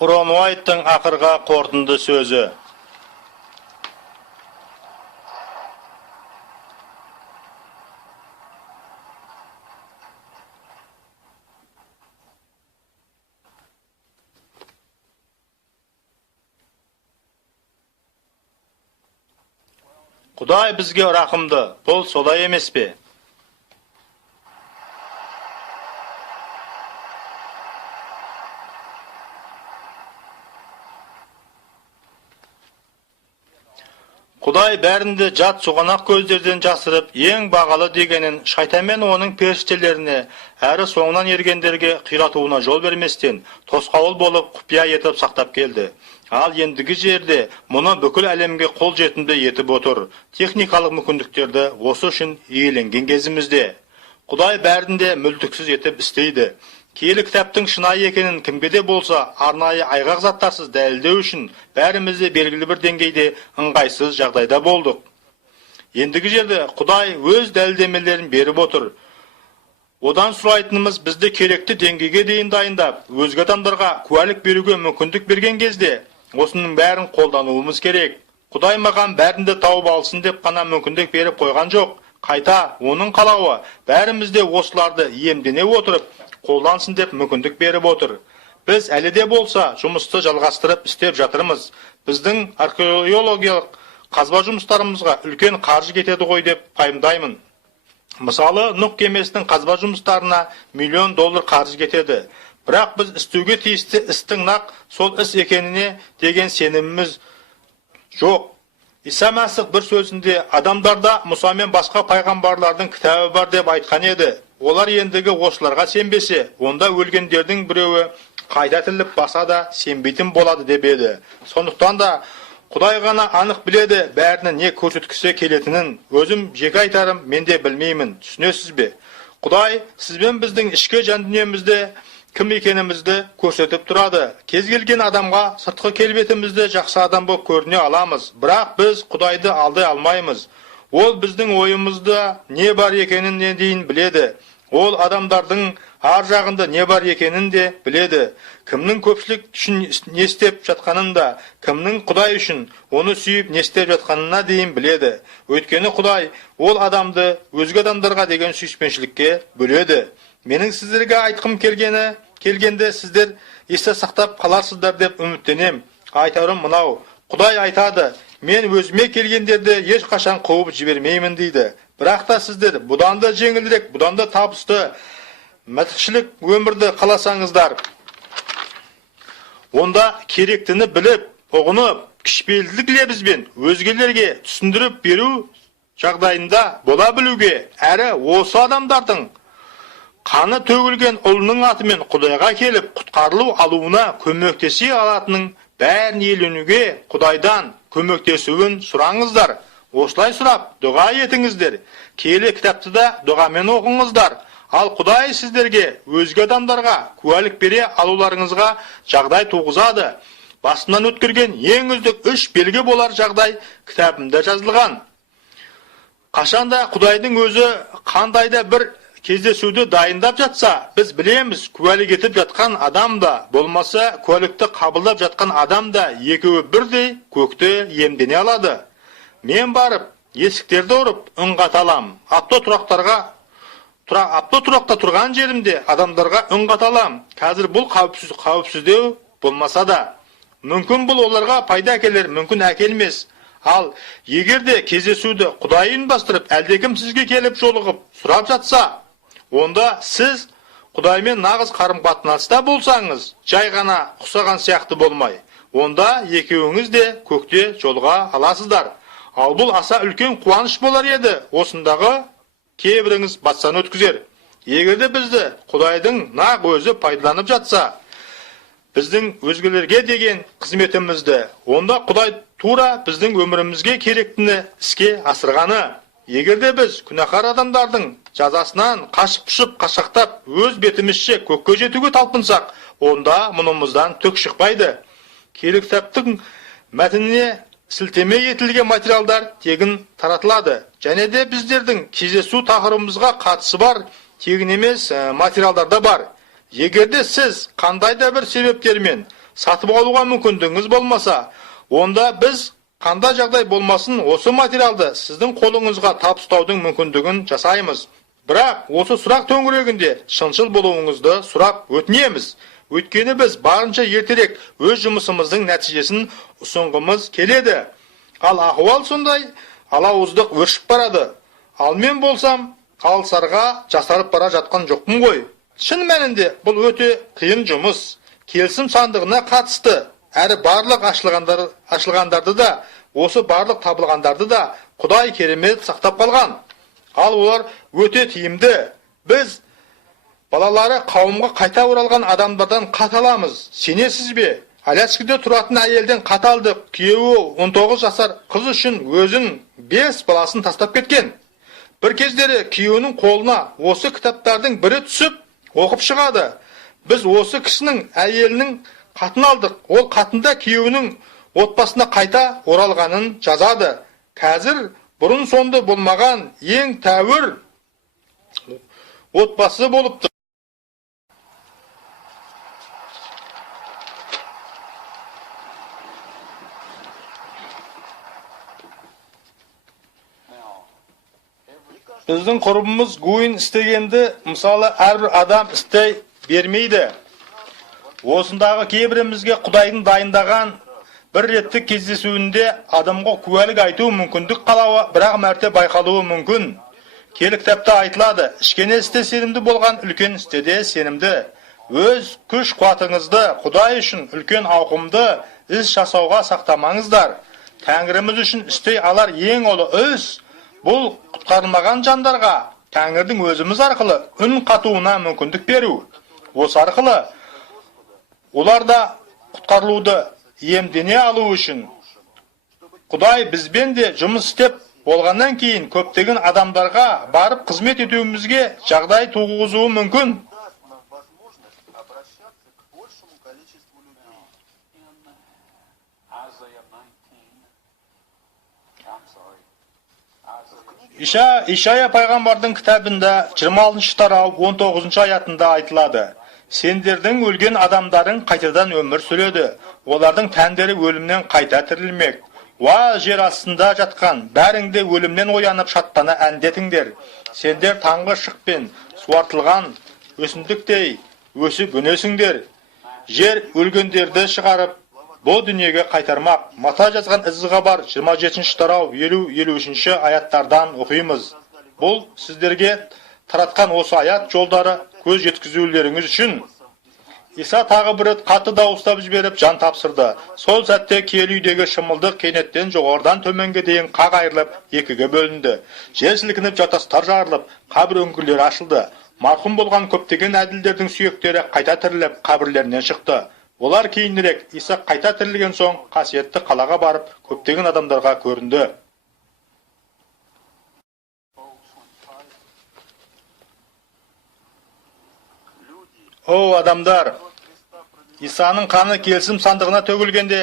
Ронуайттың ақырға қорытынды сөзі. Құдай бізге рақымды, бұл солай емес пе? Құдай бәрінде жат сұғанақ көздерден жасырып, ең бағалы дегенін шайтан оның періштелеріне, әрі соңынан ергендерге қиратуына жол берместен, тосқауыл болып құпия етіп сақтап келді. Ал ендігі жерде мұны бүкіл әлемге қол жетімді етіп отыр. Техникалық мүмкіндіктерді осы үшін иеленген кезімізде. Құдай бәрінде мүлтіксіз етіп істейді. Киелі кітаптың шынайы екенін кімге де болса арнайы айғақ заттарсыз дәлелдеу үшін бәрімізде белгілі бір деңгейде ыңғайсыз жағдайда болдық. Ендігі жерде Құдай өз дәлелдемелерін беріп отыр. Одан сұрайтынымыз бізді керекті деңгейге дейін дайындап, өзге адамдарға куәлік беруге мүмкіндік берген кезде осының бәрін қолдануымыз керек. Құдай маған бәрінде тауып алсын деп қана мүмкіндік беріп қойған жоқ. Қайта оның қалауы бәрімізде осыларды иемдене отырып қолдансын деп мүмкіндік беріп отыр. Біз әлі де болса жұмысты жалғастырып істеп жатырмыз. Біздің археологиялық қазба жұмыстарымызға үлкен қаржы кетеді ғой деп пайымдаймын. Мысалы, Нұх кемесінің қазба жұмыстарына $1 миллион қаржы кетеді. Бірақ біз істеуге тиісті істің нақ сол іс екеніне деген сеніміміз жоқ. Иса Мәсіх бір сөзінде адамдарда Мұса мен басқа пайғамбарлардың кітабы бар деп айтқан еді. Олар ендігі осыларға сенбесе, онда өлгендердің біреуі қайта тіріліп баса да сенбейтін болады деп еді. Сондықтан да Құдай ғана анық біледі бәріне не көрсеткісі келетінін. Өзім жеке айтарым, мен де білмеймін. Түсінесіз бе? Құдай сізбен біздің ішкі жан дүниемізде кім екенімізді көрсетіп тұрады. Кез келген адамға сыртқы келбетімізді жақсы адам болып көріне аламыз. Бірақ біз Құдайды алдай алмаймыз. Ол біздің ойымызда не бар екенін дейін біледі. Ол адамдардың ар жағында не бар екенін де біледі. Кімнің көпшілік үшін не істеп жатқанын да, кімнің Құдай үшін оны сүйіп не істеп жатқанына дейін біледі. Өйткені Құдай ол адамды өзге адамдарға деген сүйіспеншілікке бөледі. Менің сіздерге айтқым келгенде сіздер есте сақтап қаларсыздар деп үміттенем. Айтарым мынау, Құдай айтады, мен өзіме келгендерді ешқашан қуып жібермеймін дейді. Бірақ та сіздер бұдан да жеңілірек, бұдан да табысты, мәтікшілік өмірді қаласаңыздар, онда керектіні біліп, ұғынып, кішіпейілділік лебізбен өзгелерге түсіндіріп беру жағдайында бола білуге, әрі осы адамдардың қаны төгілген ұлының атымен Құдайға келіп құтқарылу алуына көмектесе алатынын бәрін еленуге Құдайдан көмектесуін сұраңыздар. Осылай сұрап, дұға етіңіздер. Киелі кітапты да дұғамен оқыңыздар. Ал Құдай сіздерге өзге адамдарға куәлік бере алуларыңызға жағдай туғызады. Басынан өткерген ең үздік 3 белгі болар жағдай кітабында жазылған. Қашанда Құдайдың өзі қандайда бір кездесуді дайындап жатса, біз білеміз, куәлік етіп жатқан адам да, болмаса куәлікті қабылдап жатқан адам да екеуі бірдей көкті иемдене алады. Мен барып, есіктерді ұрып, үн қаталам. Автотұрақта тұрған жерімде адамдарға үн қаталам. Қазір бұл қауіпсіздеу болмаса да, мүмкін бұл оларға пайда әкелер, мүмкін әкелмес. Ал егерде кездесуді Құдай ұйымдастырып, әлдекім сізге келіп жолығып сұрап жатса, онда сіз Құдаймен нағыз қарым-қатынаста болсаңыз, жай ғана құсаған сияқты болмай, онда екеуіңіз де көкте жолға аласыздар. Ал бұл аса үлкен қуаныш болар еді, осындағы кейбіріңіз бастан өткізер. Егерде бізді Құдайдың нақ өзі пайдаланып жатса, біздің өзгелерге деген қызметімізді, онда Құдай тура біздің өмірімізге керектіні іске асырғаны. Егерде біз күнәһар адамдардың жазасынан қашып-пұшып қашақтап өз бетімізше көкке жетуге талпынсақ, онда мұнымыздан түк шықпайды. Киелі кітаптың мәтініне сілтеме етілген материалдар тегін таратылады. Және де біздердің кездесу тақырыбымызға қатысы бар тегін емес материалдар да бар. Егерде сіз қандайда бір себептермен сатып алуға мүмкіндігіңіз болмаса, онда біз қандай жағдай болмасын осы материалды сіздің қолыңызға табыстаудың мүмкіндігін жасаймыз. Бірақ осы сұрақ төңірегінде шыншыл болуыңызды сұрап өтінеміз. Өйткені біз барынша ертерек өз жұмысымыздың нәтижесін ұсынғымыз келеді. Ал ахуал сондай, алауыздық өршіп барады. Ал мен болсам, алсарға жасарып бара жатқан жоқпын ғой. Шын мәнінде бұл өте қиын жұмыс. Келісім сандығына қатысты, әрі барлық ашылғандарды да, осы барлық табылғандарды да Құдай керемет сақтап қалған. Ал олар өте тиімді. Біз балалары қауымға қайта оралған адамдардан қаталамыз. Сенесіз бе? Аляскіде тұратын әйелден қаталды. Күйеуі 19 жасар қыз үшін өзін 5 баласын тастап кеткен. Бір кездері күйеуінің қолына осы кітаптардың бірі түсіп, оқып шығады. Біз осы кісінің әйелінің қатын алдық. Ол қатында күйеуінің отбасына қайта оралғанын жазады. Қазір бұрын сонды болмаған ең тәуір отбасы болыпты. Біздің құрбымыз Гуин істегенді, мысалы, әрбір адам істей бермейді. Осындағы кейбірімізге Құдайдың дайындаған бір реттік кездесуінде адамға куәлік айту мүмкіндік қалауы бірақ мәрте байқалуы мүмкін. Келі кітапта айтылады, ішкені істе сенімді болған үлкен істеде сенімді. Өз күш қуатыңызды Құдай үшін үлкен ауқымды іс жасауға сақтамаңыздар. Тәңіріміз үшін істей алар ең ұлы іс бұл құтқарылмаған жандарға Тәңірдің өзіміз арқылы үн қатуына мүмкіндік беру. Осы арқылы олар да құтқарылуды емдене алу үшін Құдай бізбен де жұмыс істеп болғаннан кейін көптеген адамдарға барып қызмет етуімізге жағдай туғызуы мүмкін. Ишая пайғамбардың кітабында 26 тарау 19 аятында айтылады. Сендердің өлген адамдарың қайтадан өмір сүреді. Олардың тәндері өлімнен қайта тірілмек. Уа жер астында жатқан, бәріңде өлімнен оянып шаттана әндетіңдер. Сендер таңғы шықпен суартылған өсімдіктей өсіп өнесіңдер. Жер өлгендерді шығарып, бұл дүниеге қайтармақ. Мата жазған ізғабар 27 тарау 50-53 аяттардан оқимыз. Бұл сіздерге таратқан осы аят жолдары көз жеткізулеріңіз үшін. Иса тағы бір рет қатты дауыстап жіберіп жан тапсырды. Сол сәтте киелі үйдегі шымылдық кенеттен жоғарыдан төменге дейін қақ айырылып екіге бөлінді. Жер сілкініп жартастар жарылып, қабір үңгірлері ашылды. Марқұм болған көптеген әділдердің сүйектері қайта тіріліп қабірлерінен шықты. Олар кейінірек Иса қайта тірілген соң қасиетті қалаға барып көптеген адамдарға көрінді. О адамдар, Исаның қаны келісім сандығына төгілгенде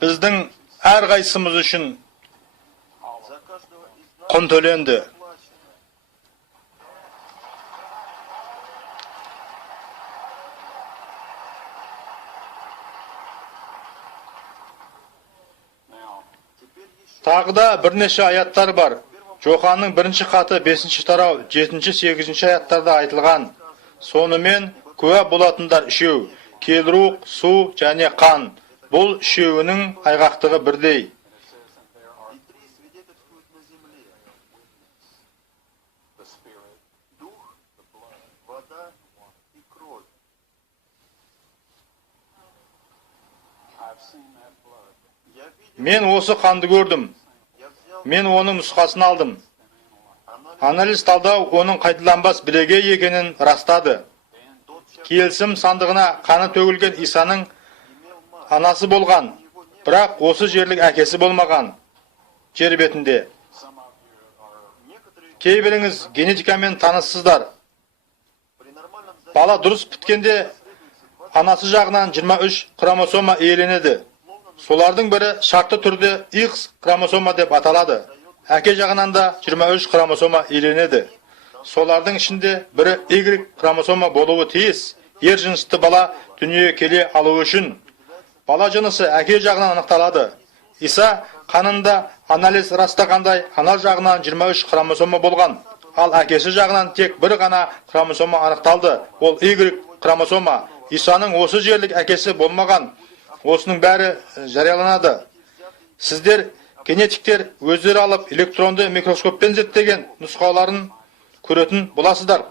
біздің әрқайсымыз үшін құн төленді. Тағы да бірнеше аяттар бар. Жоханның 1-ші хаты 5-ші тарау 7-8 аяттарда айтылған. Сонымен куә болатындар үшеу, келруқ, су және қан. Бұл үшеуінің айғақтығы бірдей. Мен осы қанды көрдім. Мен оның нұсқасын алдым. Анализ талдау оның қайталанбас бірегей екенін растады. Келісім сандығына қаны төгілген Исаның анасы болған, бірақ осы жерлік әкесі болмаған жер бетінде. Кейбіріңіз генетикамен таныссыздар. Бала дұрыс біткенде анасы жағынан 23 хромосома иеленеді. Солардың бірі шартты түрде X хромосома деп аталады. Әке жағынан да 23 хромосома иеленеді. Солардың ішінде бірі Y хромосома болуы тиіс. ер жынысты бала дүниеге келе алу үшін. Бала жынысы әке жағынан анықталады. Иса қанында анализ растағандай ана жағынан 23 хромосома болған. Ал әкесі жағынан тек бір ғана хромосома анықталды. Ол Y хромосома. Исаның осы жерлік әкесі болмаған. Осының бәрі жарияланады. Сіздер генетиктер өздері алып электронды микроскоппен зерттеген нұсқаларын көретін боласыздар.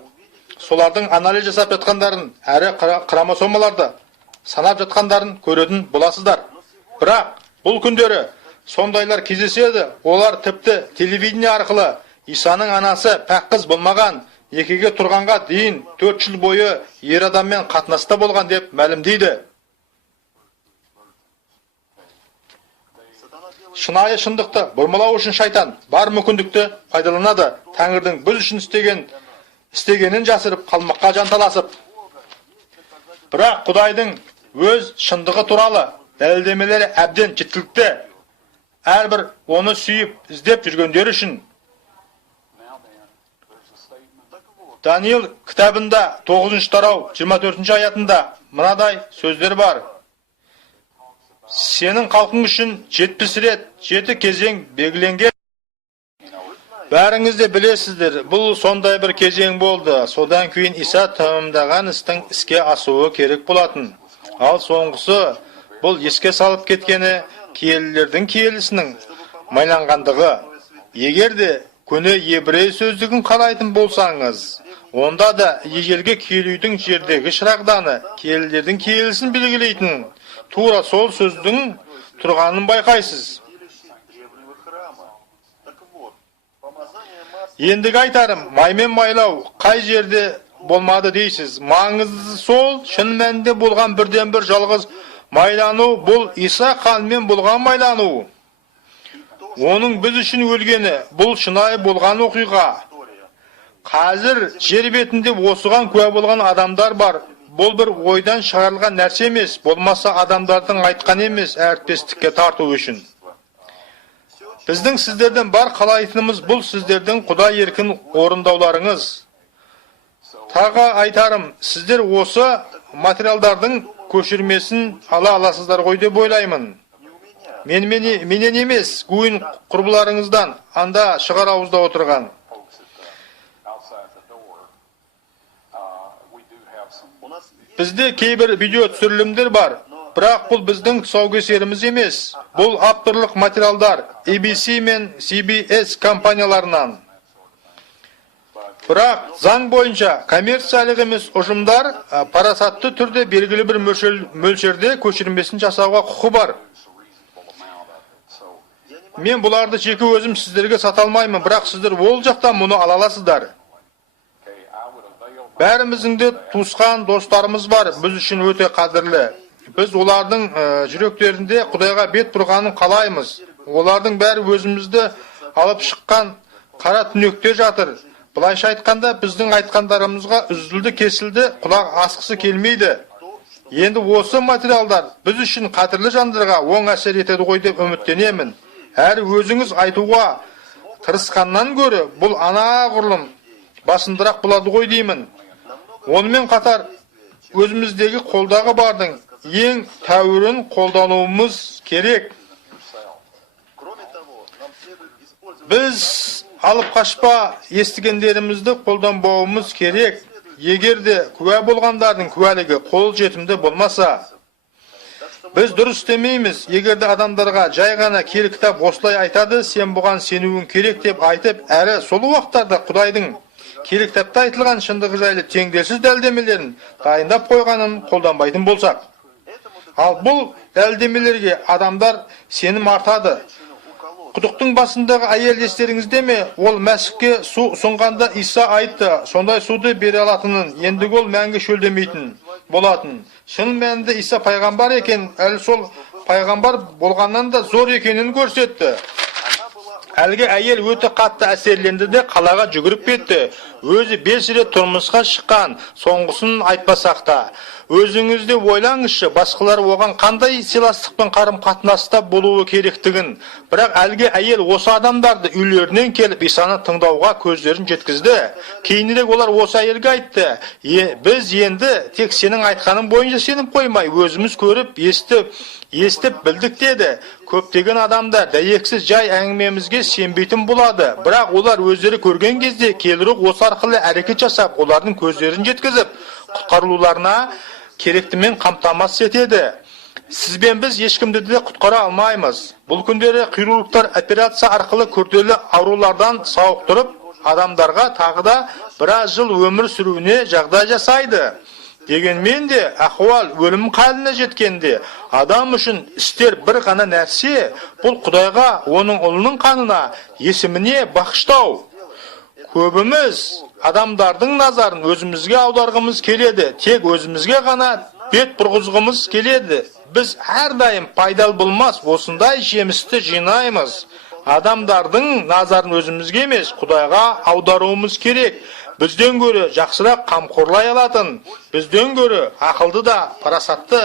Солардың анализ жасап жатқандарын әрі хромосомаларды санап жатқандарын көретін боласыздар. Бірақ бұл күндері сондайлар кездеседі. Олар тіпті телевидение арқылы Исаның анасы пәк қыз болмаған, екіге тұрғанға дейін 4 жыл бойы ер адаммен қатынаста болған деп мәлімдейді. Шынайы шындықты бұрмалау үшін шайтан бар мүмкіндікті пайдаланады. Тәңірдің біз үшін істегенін жасырып қалмаққа жанталасып. Бірақ Құдайдың өз шындығы туралы дәлелдемелері әбден жеткілікті. Әрбір оны сүйіп, іздеп жүргендер үшін. Даниил кітабында 9 тарау 24 аятында мынадай сөздер бар. Сенің халқың үшін 70 рет 7 кезең белгіленген. Бәріңіз де білесіздер, бұл сондай бір кезең болды. Содан кейін Иса тамамдаған істің іске асуы керек болатын. Ал соңғысы бұл еске салып кеткені киелілердің киелісінің майланғандығы. Егер де көне еврей сөздігін қарайтын болсаңыз, онда да ежелгі киелудің жердегі шырағданы киелілердің киелісін белгілейтін тура сол сөздің тұрғанын байқайсыз. Ендігі айтарым, маймен майлау қай жерде болмады дейсіз. Маңызы сол, шын мәнінде болған бірден бір жалғыз майлану, бұл Иса қанмен болған майлану. Оның біз үшін өлгені, бұл шынайы болған оқиға. Қазір жер бетінде осыған куә болған адамдар бар. Бұл бір ойдан шығарылған нәрсе емес, болмаса адамдардың айтқан емес, әріптестікке тарту үшін. Біздің сіздерден бар қалайтынымыз бұл сіздердің Құдай еркін орындауларыңыз. Тағы айтарым, сіздер осы материалдардың көшірмесін ала аласыздар ғой деп ойлаймын. Менен емес, Гуин құрбыларыңыздан, анда шығар ауызда отырған. Бізде кейбір видео түсірілімдер бар, бірақ бұл біздің тұсаукесеріміз емес. Бұл авторлық материалдар ABC мен CBS компанияларынан. Бірақ заң бойынша коммерциялық емес ұжымдар парасатты түрде белгілі бір мөлшерде көшірмесін жасауға құқы бар. Мен бұларды жеке өзім сіздерге сата алмаймын, бірақ сіздер ол жақтан мұны ала аласыздар. Бәріміздің де туысқан достарымыз бар, біз үшін өте қадірлі. Біз олардың жүректерінде Құдайға бет бұрғанын қалаймыз. Олардың бәрі өзімізді алып шыққан қара түнекте жатыр. Бұлайша айтқанда, біздің айтқандарымызға үзілді кесілді, құлақ асқысы келмейді. Енді осы материалдар біз үшін қадірлі жандарға оң әсер етеді ғой деп үміттенемін. Әрі өзіңіз айтуға тырысқаннан гөрі бұл анағұрлым басындырақ болады ғой деймін. Онымен қатар өзіміздегі қолдағы бардың ең тәуірін қолдануымыз керек. Біз алып қашпа естігендерімізді қолданбауымыз керек. Егер де куә болғандардың куәлігі қол жетімді болмаса, біз дұрыс істемейміз. Егер де адамдарға жай ғана киелі кітап осылай айтады, сен бұған сенуің керек деп айтып, әрі сол уақыттарда Құдайдың киелі кітапта айтылған шындығы жайлы теңдессіз дәлелдемелерін дайындап қойғанын қолданбайтын болсақ. Ал бұл дәлелдемелерге адамдар сенім артады. Құдықтың басындағы әйел естеріңізде ме? Ол мәсіхке су ұсынғанда Иса айтты, сондай суды бере алатынын, ендігі ол мәңгі шөлдемейтін болатын. Шын мәнінде Иса пайғамбар екен, әлі сол пайғамбар болғаннан да зор екенін көрсетті. Әлгі әйел өте қатты әсерленді де қалаға жүгіріп кетті. Өзі 5 рет тұрмысқа шыққан, соңғысын айтпасақ та. Өзіңізде ойлаңызшы, басқалар оған қандай сыйластықпен қарым-қатынаста болуы керектігін. Бірақ әлгі әйел осы адамдарды үйлерінен келіп Исаны тыңдауға көздерін жеткізді. Кейінірек олар осы әйелге айтты: біз енді тек сенің айтқаның бойынша сеніп қоймай, өзіміз көріп, естіп білдік деді. Көптеген адамдар дәйексіз жай әңгімемізге сенбейтін болады. Бірақ олар өздері көрген кезде келірек осы арқылы әрекет жасап, олардың көздерін жеткізіп, құтқаруларына керектімен қамтамасыз етеді. Сізбен біз ешкімді де құтқара алмаймыз. Бұл күндері хирургтар операция арқылы күрделі аурулардан сауықтырып, адамдарға тағы да біраз жыл өмір сүруіне жағдай жасайды. Дегенмен де ахуал өлім халіне жеткенде, адам үшін істер бір ғана нәрсе, бұл Құдайға, оның ұлының қанына, есіміне бағыштау. Көбіміз адамдардың назарын өзімізге аударғымыз келеді, тек өзімізге ғана бет бұрғызғымыз келеді. Біз әрдайым пайдалы болмас осындай жемісті жинаймыз. Адамдардың назарын өзімізге емес, Құдайға аударуымыз керек. Бізден көрі жақсырақ қамқорлай алатын, бізден көрі ақылды да парасатты,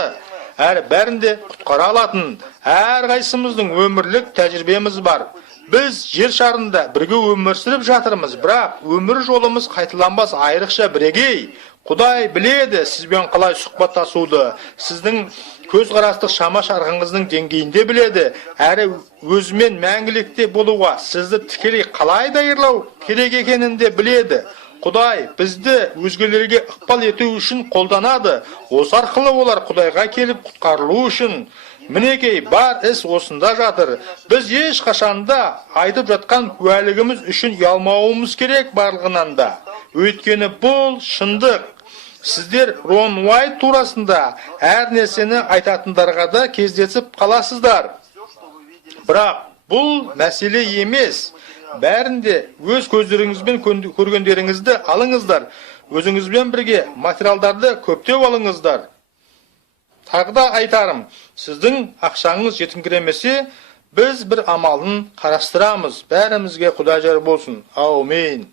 бәрінде құтқара алатын әрқайсымыздың өмірлік тәжірибеміз бар. Біз жер шарында бірге өмір сүріп жатырмыз, бірақ өмір жолымыз қайталанбас, айрықша бірегей. Құдай біледі сізбен қалай сұхбаттасуды, сіздің көзқарастық шама шарқыңыздың деңгейінде біледі, әрі өзімен мәңгілікте болуға сізді тікелей қалай даярлау керек екенін де біледі. Құдай бізді өзгелерге ықпал ету үшін қолданады. Осы арқылы олар Құдайға келіп құтқарылу үшін. Мінекей, бар іс осында жатыр. Біз ешқашанда айтып жатқан куәлігіміз үшін ұялмауымыз керек барлығынан да. Өйткені бұл шындық. Сіздер Рон Уайт турасында әр нәрсені айтатындарға да кездесіп қаласыздар. Бірақ бұл мәселе емес. Бәрінде өз көздеріңізбен көргендеріңізді алыңыздар. Өзіңізбен бірге материалдарды көптеп алыңыздар. Тағы да айтарым, сіздің ақшаңыз жетіңкіремесе, біз бір амалын қарастырамыз. Бәрімізге Құдай жар болсын. Аумин.